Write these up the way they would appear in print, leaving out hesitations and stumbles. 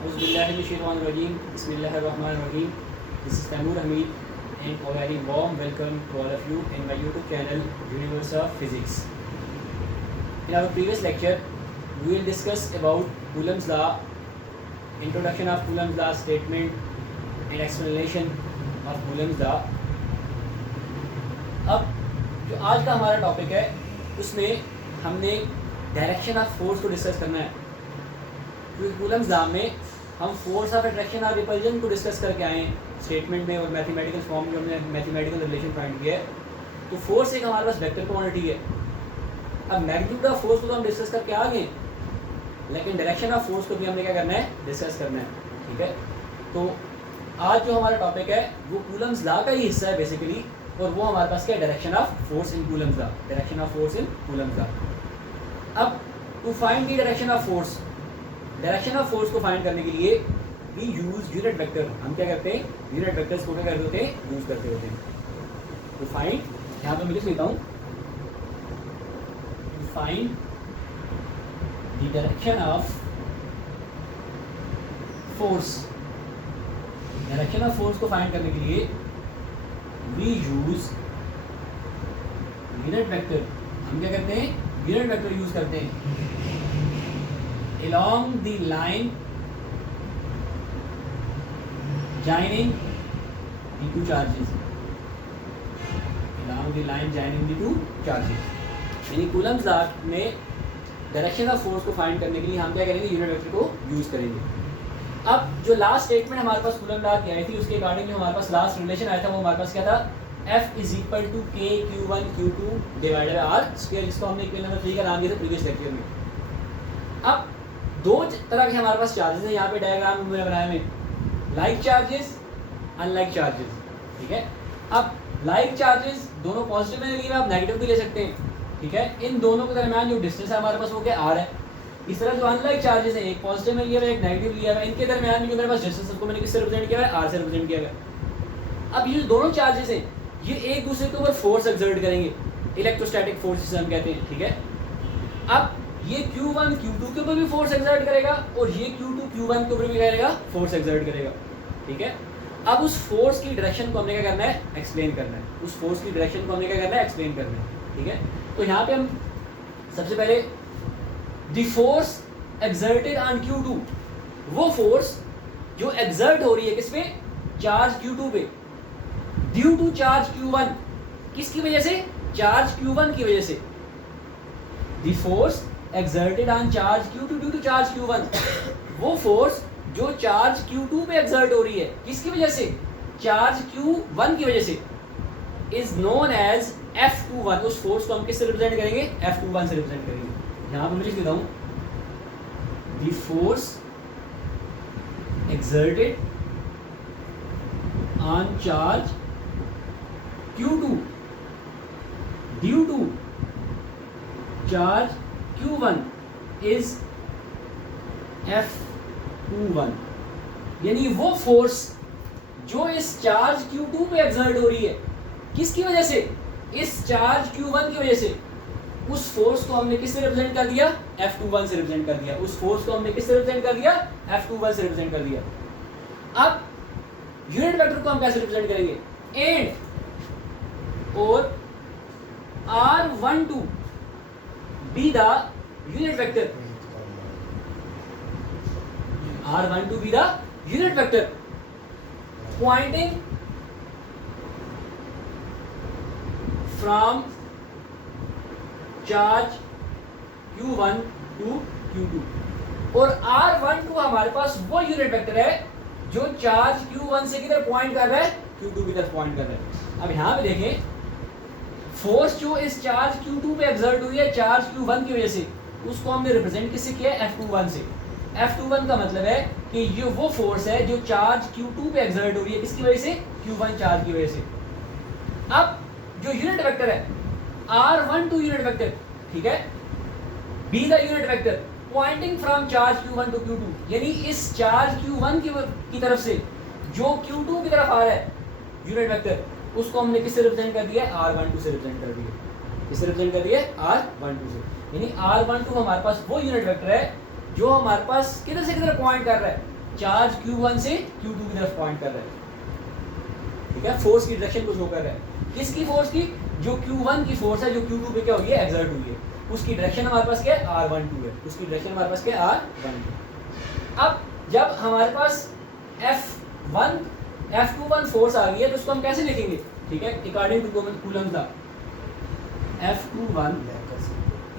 Auzubillahiminash-shaytanir-rajeem. Bismillahir-rahmanir-rahim. This is Taimur Hamid and a very warm welcome to all of you in my YouTube channel Universe of Physics. In our previous lecture, we will discuss about Coulomb's law, introduction of Coulomb's law statement and explanation of Coulomb's law. अब जो आज का हमारा topic है उसमें हमने direction of force को discuss करना है, क्योंकि कूलम्स लॉ में हम फोर्स ऑफ अट्रैक्शन और रिपल्जन को डिस्कस करके आए स्टेटमेंट में और मैथमेटिकल फॉर्म में हमने मैथमेटिकल रिलेशन फाइंड किया है। तो फोर्स एक हमारे पास वेक्टर क्वांटिटी है। अब मैग्नीट्यूड ऑफ फोर्स को तो हम डिस्कस करके आ गए, लेकिन डायरेक्शन ऑफ फोर्स को भी हमने क्या करना है, डिस्कस करना है। ठीक है, तो आज जो हमारा टॉपिक है वो कूलम्स लॉ का ही हिस्सा है बेसिकली, और वो हमारे पास क्या है, direction of force in Coulomb's law, direction of force in Coulomb's law. अब to find the direction of force, direction of force को फाइंड करने के लिए वी यूज यूनिट वेक्टर। हम क्या करते हैं, यूनिट वेक्टर्स को क्या करते होते हैं, यूज करते होते हैं। टू फाइंड, यहाँ पे मैं लिख लेता हूँ, to find the direction of force, direction of force को फाइंड करने के लिए वी यूज यूनिट वेक्टर। हम क्या करते हैं, यूनिट वेक्टर यूज करते हैं along the line joining the two charges, along the line joining the two charges। यानी कूलम्स लॉ में डायरेक्शन ऑफ फोर्स को फाइंड करने के लिए हम क्या करेंगे, यूनिट वेक्टर को यूज करेंगे। अब जो लास्ट स्टेटमेंट हमारे पास कूलम लॉ की आई थी, उसके अकॉर्डिंग जो हमारे पास लास्ट रिलेशन आया था वो हमारे पास क्या था, F इज इक्वल टू के Q1 Q2 divided are square, जिसको हमने इक्वेशन नंबर 3 का नाम दिया था प्रीवियस लेक्चर में। अब दो तरह के हमारे पास चार्जेस हैं यहाँ पे डायग्राम में बनाए हुए, लाइक चार्जेस, अनलाइक चार्जेस। ठीक है, अब लाइक चार्जेस दोनों पॉजिटिव में लिए हुए, आप नेगेटिव भी ले सकते हैं। ठीक है, इन दोनों के दरमियान जो डिस्टेंस है हमारे पास वो क्या, आर है। इस तरह जो अनलाइक चार्जेस है, एक पॉजिटिव में लिया हुआ, एक नेगेटिव लिया हुआ, इनके दरमियान जो मेरे पास डिस्टेंस उसको मैंने किससे रिप्रेजेंट किया है, आर से रिप्रेजेंट किया गया। अब ये दोनों चार्जेस हैं, ये एक दूसरे के ऊपर फोर्स एक्सर्ट करेंगे, इलेक्ट्रोस्टैटिक फोर्स जिसे हम कहते हैं। ठीक है, अब ये Q1 Q2 के ऊपर भी फोर्स एक्सर्ट करेगा और ये Q2 Q1 के ऊपर भी करेगा, फोर्स एक्सर्ट करेगा। ठीक है, अब उस फोर्स की डायरेक्शन को हमने क्या करना है, एक्सप्लेन करना है। उस फोर्स की डायरेक्शन को हमने क्या करना है, एक्सप्लेन करना है। ठीक है, तो यहाँ पे हम सबसे पहले the force exerted on Q2, वो फोर्स जो एक्सर्ट हो रही है किस पे, चार्ज Q2 पे, ड्यू टू चार्ज Q1, किसकी वजह से, चार्ज Q1 की वजह से। The force exerted on charge Q2 due to charge Q1, वो फोर्स जो चार्ज Q2 पे एक्सर्ट हो रही है किसकी वजह से, चार्ज Q1 की वजह से, इज नोन एज F21। उस फोर्स को हम किससे रिप्रेजेंट करेंगे, F21 से रिप्रेजेंट करेंगे। यहाँ पर मैं लिख देता हूँ, the force exerted on charge Q2 due to charge Q1 is F21। यानी वो फोर्स जो इस चार्ज Q2 पे एक्सर्ट हो रही है किसकी वजह से, इस चार्ज Q1 की वजह से, उस फोर्स को हमने किससे रिप्रेजेंट कर दिया, F21 से रिप्रेजेंट कर दिया। उस फोर्स को हमने किससे रिप्रेजेंट कर दिया, F21 से रिप्रेजेंट कर दिया। अब यूनिट वेक्टर को हम कैसे रिप्रेजेंट करेंगे, एंड और R12 be the unit vector, R12 be the unit vector pointing from charge Q1 to Q2, और R12 हमारे पास वो यूनिट वेक्टर है जो चार्ज Q1 से किधर पॉइंट कर रहा है, Q2 की तरफ पॉइंट कर रहा है। अब यहाँ पे देखें, फोर्स जो इस चार्ज Q2 पे एक्सर्ट हुई है चार्ज Q1 की वजह से, उसको हमने रिप्रेजेंट किससे किया है, F21 से। F21 का मतलब है कि ये वो फोर्स है जो चार्ज Q2 पे एक्सर्ट हो रही है किसकी वजह से, Q1 चार्ज की वजह से। अब जो यूनिट वेक्टर है R12 यूनिट वेक्टर, ठीक है, be the unit vector pointing from charge Q1 to Q2, यानी इस चार्ज Q1 की तरफ से जो Q2 की तरफ आ रहा है यूनिट वेक्टर, उसको हमने किससे रिप्रेजेंट कर दिया है, R12 से रिप्रेजेंट कर दिया। किससे रिप्रेजेंट कर दिया है, R12 से। यानी R12 हमारे पास वो यूनिट वेक्टर है जो हमारे पास किधर से किधर पॉइंट कर रहा है, चार्ज Q1 से Q2 की तरफ पॉइंट कर रहा है, ठीक है, फोर्स की डायरेक्शन को शो कर रहा है। किसकी फोर्स की? जो Q1 की फोर्स है, जो Q2 पे क्या हुई है, एक्सर्ट हुई है, उसकी डायरेक्शन हमारे पास क्या है, R12 है, उसकी डायरेक्शन हमारे पास क्या है, R12। अब जब हमारे पास F21 फोर्स आ गई है तो उसको हम कैसे लिखेंगे, ठीक है, according to Coulomb's law, F21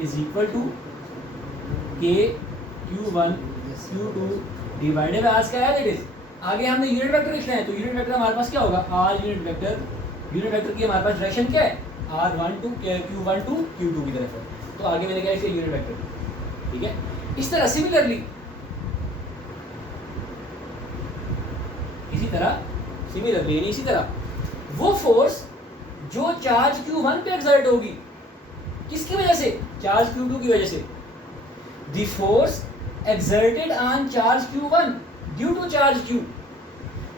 is equal to K Q1 Q2 divided by R क्या है, दैट इज, आगे हमने यूनिट वेक्टर लिखना है, तो यूनिट वेक्टर हमारे पास क्या होगा, R यूनिट वेक्टर की हमारे पास डायरेक्शन क्या है, R12 Q12 Q2 की तरफ है, तो आगे मैंने क्या लिखा, यूनिट वेक्टर, ठीक है। इस तरह सिमिलरली इसी तरह वो फोर्स जो चार्ज Q1 पे एक्सर्ट होगी, किसकी वजह से, चार्ज Q2 की वजह से, the force exerted on charge Q1 due to charge Q,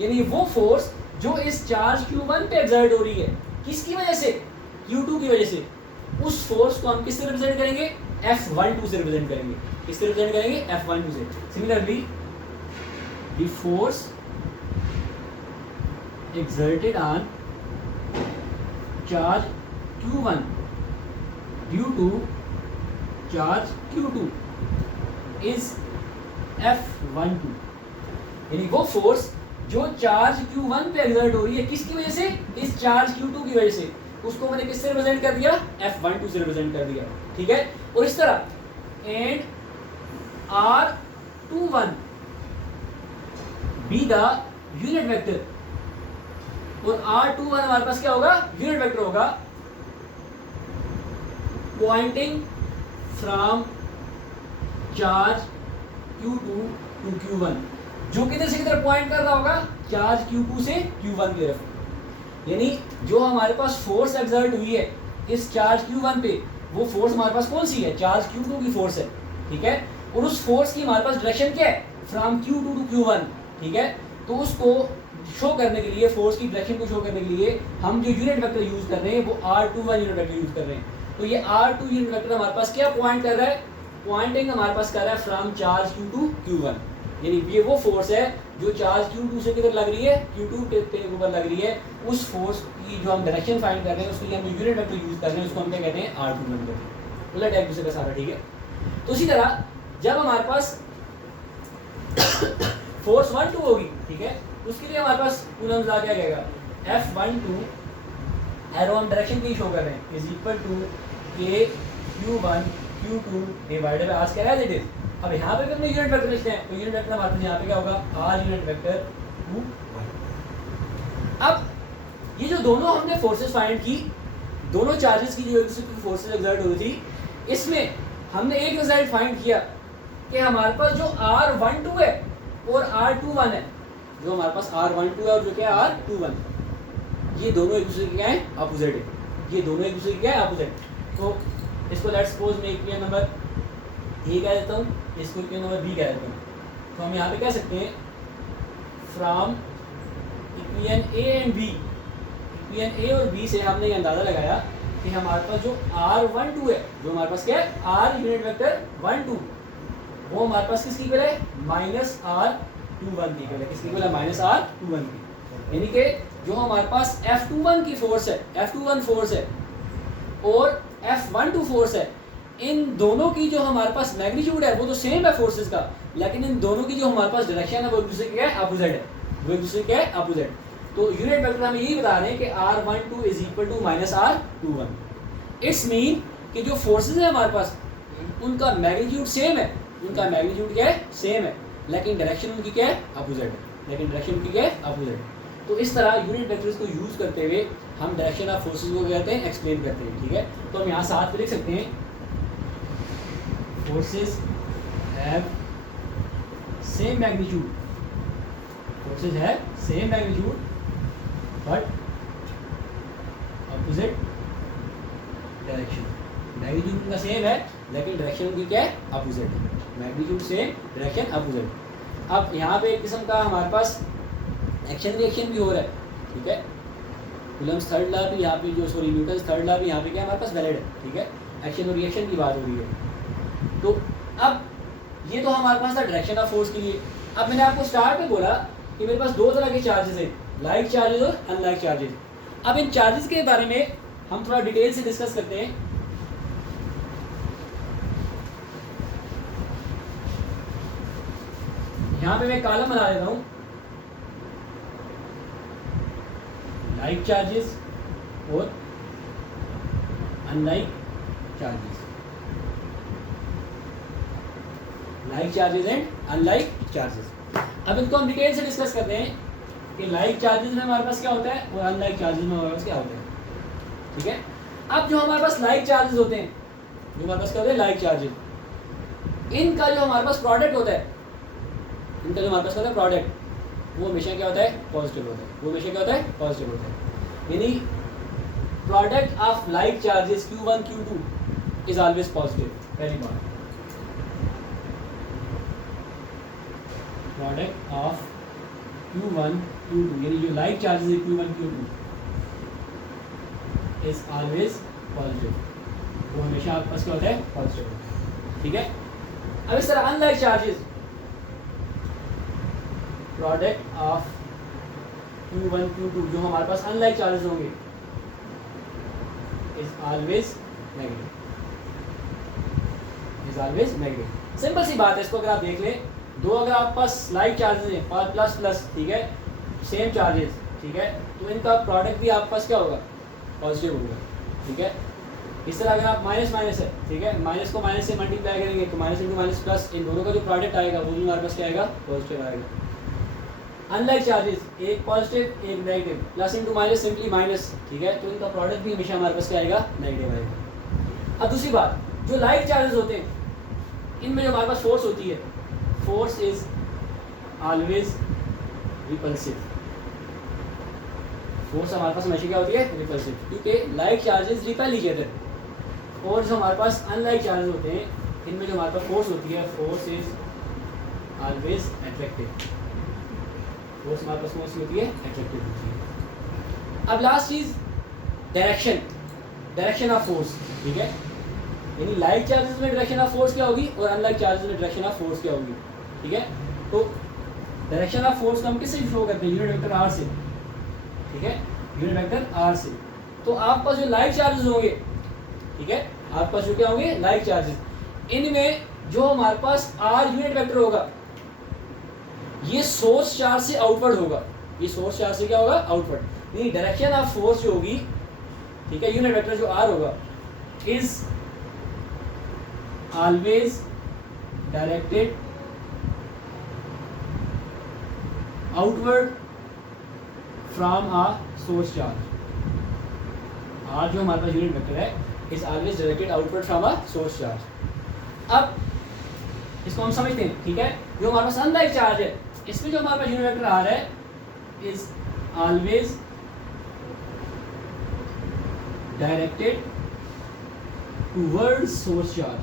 यानी वो फोर्स जो इस चार्ज Q1 पे एक्सर्ट हो रही है, किसकी वजह से, Q2 की वजह से, उस फोर्स को हम किससे रिप्रेजेंट करेंगे, F12 से रिप्रेजेंट करेंगे, किससे रिप्रेजेंट करेंगे, F12 से। Similarly the force exerted on charge Q1 due to charge Q2 is F12, यानी वो फोर्स जो चार्ज Q1 पे एक्सर्ट हो रही है, किसकी वजह से, इस चार्ज Q2 की वजह से, उसको मैंने किससे रिप्रेजेंट कर दिया, F12 से रिप्रेजेंट कर दिया, ठीक है। और इस तरह and R21 be the unit vector, और R21 हमारे पास क्या होगा, यूनिट वेक्टर होगा pointing from charge Q2 to Q1, जो किधर से किधर पॉइंट कर रहा होगा, चार्ज Q2 से Q1 की तरफ, यानी जो हमारे पास फोर्स एक्सर्ट हुई है इस चार्ज Q1 पे, वो फोर्स हमारे पास कौन सी है, चार्ज Q2 की फोर्स है, ठीक है, और उस फोर्स की हमारे पास डायरेक्शन क्या है, फ्रॉम Q2 टू Q1, ठीक है। तो उसको शो करने के लिए, फोर्स की डायरेक्शन को शो करने के लिए हम जो यूनिट वेक्टर यूज कर रहे हैं वो R21 यूनिट वेक्टर यूज कर रहे हैं। तो ये R2 यूनिट वेक्टर हमारे पास क्या पॉइंट कर रहा है, पॉइंटिंग हमारे पास कर रहा है फ्रॉम चार्ज Q2 Q1, यानी ये वो फोर्स है जो चार्ज Q2 से किधर लग रही है, Q2 के ऊपर लग रही है, उस फोर्स की जो हम डायरेक्शन फाइंड कर रहे हैं उसके लिए हम जो यूनिट वेक्टर यूज कर रहे हैं उसको हम क्या कहते हैं, R21 कहते हैं, उलट एक दूसरे का सारा, ठीक है। तो इसी तरह जब हमारे पास फोर्स 1-2 होगी, ठीक है, उसके लिए हमारे पास कूलम्स लॉ क्या कहेगा, F12 एरो हम डायरेक्शन की शो कर रहे हैं is equal to K Q1 Q2 divided by R क्या है, इट इज। अब यहाँ पे भी हमने यूनिट वेक्टर लिखते हैं, तो यूनिट वेक्टर हमारे पास यहाँ पे क्या होगा, R यूनिट वेक्टर 2। अब ये जो दोनों हमने फोर्सेस फाइंड की, दोनों चार्जेस की जो एक दूसरे की फोर्सेस एक्सर्ट हो रही थी, इसमें हमने एक रिजल्ट फाइंड किया कि हमारे पास जो R12 है और R21 है, जो हमारे पास R12 है और जो क्या है R21, ये दोनों एक दूसरे के क्या है, अपोजिट है, ये दोनों एक दूसरे के क्या है, अपोजिट। तो इसको लेट्स सपोज मैं इक्वेशन नंबर ए कह देता हूँ, इसको इक्वेशन नंबर बी कह देता हूँ। तो हम यहाँ पे कह सकते हैं from equation A and B, equation A और बी से हमने ये अंदाज़ा लगाया कि हमारे पास जो R12 है, जो हमारे पास क्या है, R यूनिट वेक्टर 1-2, वो हमारे पास किसकी इक्वल है, -R21 की इक्वल है, किसकी इक्वल है, -R21 की, यानी कि जो हमारे पास F21 की फोर्स है, F21 फोर्स है और F12 फोर्स है, इन दोनों की जो हमारे पास मैग्नीट्यूड है वो तो सेम है फोर्सेस का, लेकिन इन दोनों की जो हमारे पास डायरेक्शन है वो एक दूसरे के क्या है, अपोजिट है, वो एक दूसरे के अपोजिट। तो यूनिट वेक्टर हमें यही बता रहे हैं कि R12 is equal to -R21। It's mean कि जो फोर्सेस है हमारे पास उनका मैग्नीट्यूड सेम है, उनका मैग्नीट्यूड क्या है, सेम है, लेकिन डायरेक्शन उनकी क्या है, अपोजिट है, लेकिन डायरेक्शन उनकी क्या है, अपोजिट है। तो इस तरह यूनिट वेक्टर्स को यूज़ करते हुए हम डायरेक्शन ऑफ फोर्सेस को कहते हैं, एक्सप्लेन करते हैं, ठीक है। तो हम यहाँ साथ में लिख सकते हैं, forces have same magnitude, forces have same magnitude but opposite direction. Magnitude उनका सेम है लेकिन डायरेक्शन उनकी क्या है, अपोजिट है, मैग्नीट्यूड सेम, डायरेक्शन अपोजिट। अब यहाँ पे एक किस्म का हमारे पास एक्शन रिएक्शन भी हो रहा है, ठीक है, कूलम्स थर्ड लॉ भी यहाँ पे, जो सॉरी न्यूटन्स थर्ड लॉ भी यहाँ पे क्या हमारे पास वैलिड है, ठीक है, एक्शन और रिएक्शन की बात हो रही है। तो अब ये तो हमारे पास था डायरेक्शन ऑफ फोर्स के लिए, अब मैंने आपको स्टार्ट में बोला कि मेरे पास दो तरह के चार्जेस हैं, लाइक चार्जेस और अनलाइक चार्जेस। अब इन चार्जेस के बारे में हम थोड़ा डिटेल से डिस्कस करते हैं। यहाँ पे मैं कॉलम बना देता हूँ, लाइक चार्जेस और unlike charges, like charges and unlike charges. अब इनको हम डिटेल से डिस्कस करते हैं कि लाइक चार्जेस में हमारे पास क्या होता है और अनलाइक चार्जेस में हमारे पास क्या होता है। ठीक है, अब जो हमारे पास लाइक चार्जेस होते हैं, जो हमारे पास क्या होते हैं लाइक चार्जेस, इनका जो हमारे पास प्रोडक्ट होता है, इनका जो हमारे पास होता है प्रोडक्ट, वो हमेशा क्या होता है पॉजिटिव होता है, वो हमेशा क्या होता है पॉजिटिव होता है। यानी product of like charges Q1 Q2 is always positive. पहली बात, प्रोडक्ट ऑफ Q1 Q2 यानी जो लाइक चार्जेस है Q1 Q2 is always positive, वो हमेशा आपके पास क्या होता है पॉजिटिव होता है। ठीक है, अब इस तरह unlike charges, product of Q1 Q2 जो हमारे पास अनलाइक चार्जेस होंगे is always negative, is always negative. Simple सी बात है, इसको अगर आप देख लें, दो अगर आपके पास लाइक चार्जेस हैं प्लस प्लस, ठीक है, सेम चार्जेस, ठीक है, तो इनका प्रोडक्ट भी आपके पास क्या होगा पॉजिटिव होगा। ठीक है, इस तरह अगर आप माइनस माइनस है, ठीक है, माइनस को माइनस से मल्टीप्लाई करेंगे तो माइनस इंटू माइनस प्लस, इन दोनों का जो प्रोडक्ट आएगा वो भी हमारे पास क्या आएगा पॉजिटिव आएगा। अनलाइक चार्जेस, एक पॉजिटिव एक negative, plus into minus simply minus, ठीक है, तो इनका प्रोडक्ट भी हमेशा हमारे पास क्या आएगा नेगेटिव आएगा। अब दूसरी बात, जो लाइक चार्जेस होते हैं इनमें जो हमारे पास फोर्स होती है, force is always repulsive, force हमारे पास हमेशा क्या होती है रिपल्सिव, क्योंकि like charges repel each other. और जो हमारे पास अनलाइक चार्जेस होते हैं इनमें जो हमारे पास फोर्स होती है, force is always attractive, force हमारे पास फोर्स होती है अट्रैक्टिव होती है। अब लास्ट चीज डायरेक्शन, डायरेक्शन ऑफ फोर्स। ठीक है, यानी लाइक चार्जेस में डायरेक्शन ऑफ फोर्स क्या होगी और अनलाइक चार्जेस में डायरेक्शन ऑफ फोर्स क्या होगी। ठीक है, तो डायरेक्शन ऑफ फोर्स को हम किससे शो करते हैं, यूनिट वेक्टर आर से। ठीक है, यूनिट वेक्टर आर से। तो आपके पास जो लाइक चार्जेस होंगे, ठीक है, आपके पास जो क्या होंगे लाइक चार्जेस, इनमें जो हमारे पास आर यूनिट वेक्टर होगा ये सोर्स चार्ज से आउटवर्ड होगा, ये सोर्स चार्ज से क्या होगा आउटवर्ड, यानी डायरेक्शन ऑफ फोर्स जो होगी, ठीक है, यूनिट वेक्टर जो आर होगा is always directed outward from a source charge. R जो हमारे पास यूनिट वेक्टर है is always directed outward from a source charge. अब इसको हम समझते हैं। ठीक है, जो हमारे पास अनलाइक चार्ज है इसमें जो हमारे पास यूनिट वेक्टर आर है is always directed towards source charge,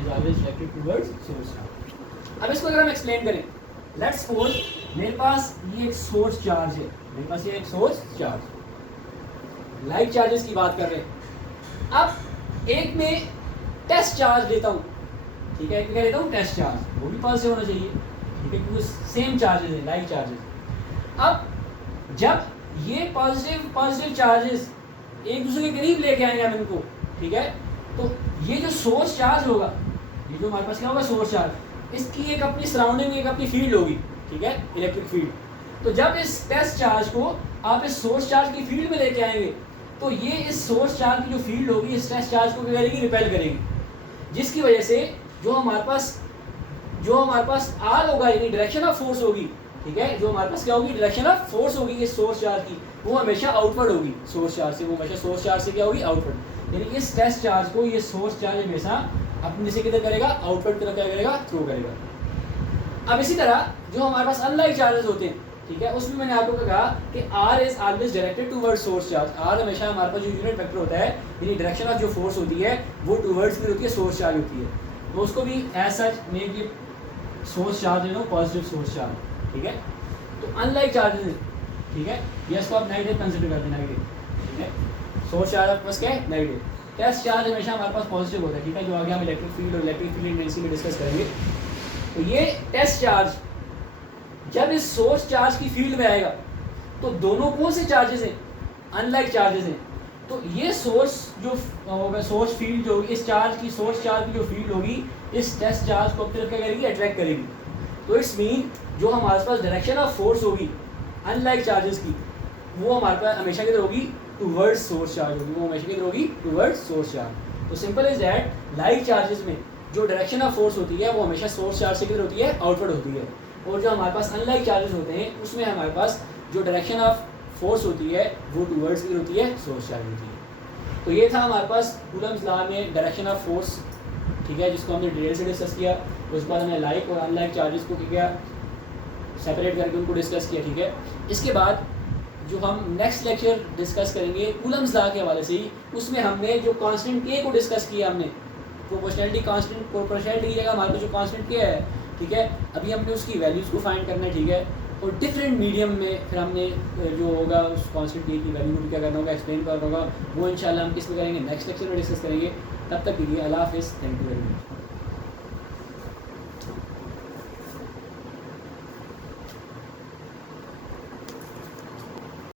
is always directed towards source charge. अब इसको अगर हम एक्सप्लेन करें, लेट्स सपोज मेरे पास ये एक सोर्स चार्ज है, मेरे पास ये एक सोर्स चार्ज, लाइक चार्जेस की बात कर रहे हैं। अब एक में टेस्ट चार्ज लेता हूँ, ठीक है, एक में क्या लेता हूँ टेस्ट चार्ज, वो भी पॉजिटिव होना चाहिए, ठीक है, क्योंकि सेम चार्जेस है लाइक चार्जेस। अब जब ये पॉजिटिव चार्जेस एक दूसरे के करीब लेके आएंगे हम इनको, ठीक है, तो ये जो सोर्स चार्ज होगा, ये जो हमारे पास क्या होगा सोर्स चार्ज, इसकी एक अपनी सराउंडिंग में एक अपनी फील्ड होगी, ठीक है, इलेक्ट्रिक फील्ड। तो जब इस टेस्ट चार्ज को आप इस सोर्स चार्ज की फील्ड में लेके आएंगे तो ये इस सोर्स चार्ज की जो फील्ड होगी इस टेस्ट चार्ज को क्या करेगी रिपेल करेगी, जिसकी वजह से जो हमारे पास आर होगा यानी डायरेक्शन ऑफ फोर्स होगी, ठीक है, जो हमारे पास क्या होगी डायरेक्शन ऑफ फोर्स होगी इस सोर्स चार्ज की, वो हमेशा आउटवर्ड होगी सोर्स चार्ज से, वो हमेशा सोर्स चार्ज से क्या होगी आउटवर्ड, यानी इस टेस्ट चार्ज को ये सोर्स चार्ज हमेशा अपने से किधर करेगा आउटवर्ड तरफ क्या करेगा थ्रो करेगा। अब इसी तरह जो हमारे पास अनलाइक चार्जेस होते हैं, ठीक है, उसमें मैंने आपको कहा कि R is always directed towards source charge. R हमेशा हमारे पास जो यूनिट वेक्टर होता है यानी डायरेक्शन ऑफ जो फोर्स होती है वो टूवर्ड्स में होती है सोर्स चार्ज होती है, तो उसको भी एज सच मेक ये सोर्स चार्ज है पॉजिटिव सोर्स चार्ज, ठीक है। तो अनलाइक चार्जेस, ठीक है, ये इसको आप नेगेटिव कंसिडर करते हैं, नेगेटिव, ठीक है, सोर्स चार्ज आपके पास क्या है नेगेटिव, टेस्ट चार्ज हमेशा हमारे पास पॉजिटिव होता है, ठीक है, जो आगे हम इलेक्ट्रिक फील्ड और इलेक्ट्रिक फील्ड इंटेंसिटी में डिस्कस करेंगे। तो ये टेस्ट चार्ज जब इस सोर्स चार्ज की फील्ड में आएगा तो दोनों कौन से चार्जेस हैं, अनलाइक चार्जेस हैं। तो ये सोर्स जो होगा, सोर्स फील्ड जो होगी, इस चार्ज की, सोर्स चार्ज की जो फील्ड होगी इस टेस्ट चार्ज को अपनी तरफ क्या करेगी, अट्रैक्ट करेगी। तो इट्स मीन जो हमारे पास डायरेक्शन ऑफ फोर्स होगी अनलाइक चार्जेस की, वो हमारे पास हमेशा किधर होगी, टूवर्ड्स सोर्स चार्ज होगी, वो हमेशा किधर होगी, टूवर्ड्स सोर्स चार्ज। तो simple is that, like charges में जो डायरेक्शन ऑफ फोर्स होती है वो हमेशा सोर्स चार्ज से किधर होती है, आउटवर्ड होती है। और जो हमारे पास अनलाइक चार्जेस होते हैं उसमें हमारे पास जो डायरेक्शन ऑफ फोर्स होती है वो टूवर्ड्स किधर होती है, सोर्स चार्ज होती है। तो ये था हमारे पास कूलम्स लॉ में डायरेक्शन ऑफ फोर्स, ठीक है, जिसको हमने डिटेल से डिस्कस किया। उसके बाद हमने लाइक और अनलाइक चार्जेस को किया, सेपरेट करके उनको डिस्कस किया, ठीक है। इसके बाद जो हम नेक्स्ट लेक्चर डिस्कस करेंगे कूलम्स लॉ के हवाले से ही, उसमें हमने जो कांस्टेंट के को डिस्कस किया, हमने प्रोपोर्शनैलिटी कांस्टेंट, प्रोपोर्शनैलिटी की जगह हमारे पास जो कांस्टेंट के है, ठीक है, अभी हमने उसकी वैल्यूज़ को फाइंड करना है, ठीक है। और डिफरेंट मीडियम में फिर हमने जो होगा उस कांस्टेंट के की वैल्यू को क्या करना होगा, एक्सप्लेन करना होगा, वो इंशाल्लाह हम किस में करेंगे, नेक्स्ट लेक्चर में डिस्कस करेंगे। तब तक के लिए अल्लाह हाफ़िज़, थैंक यू वेरी मच।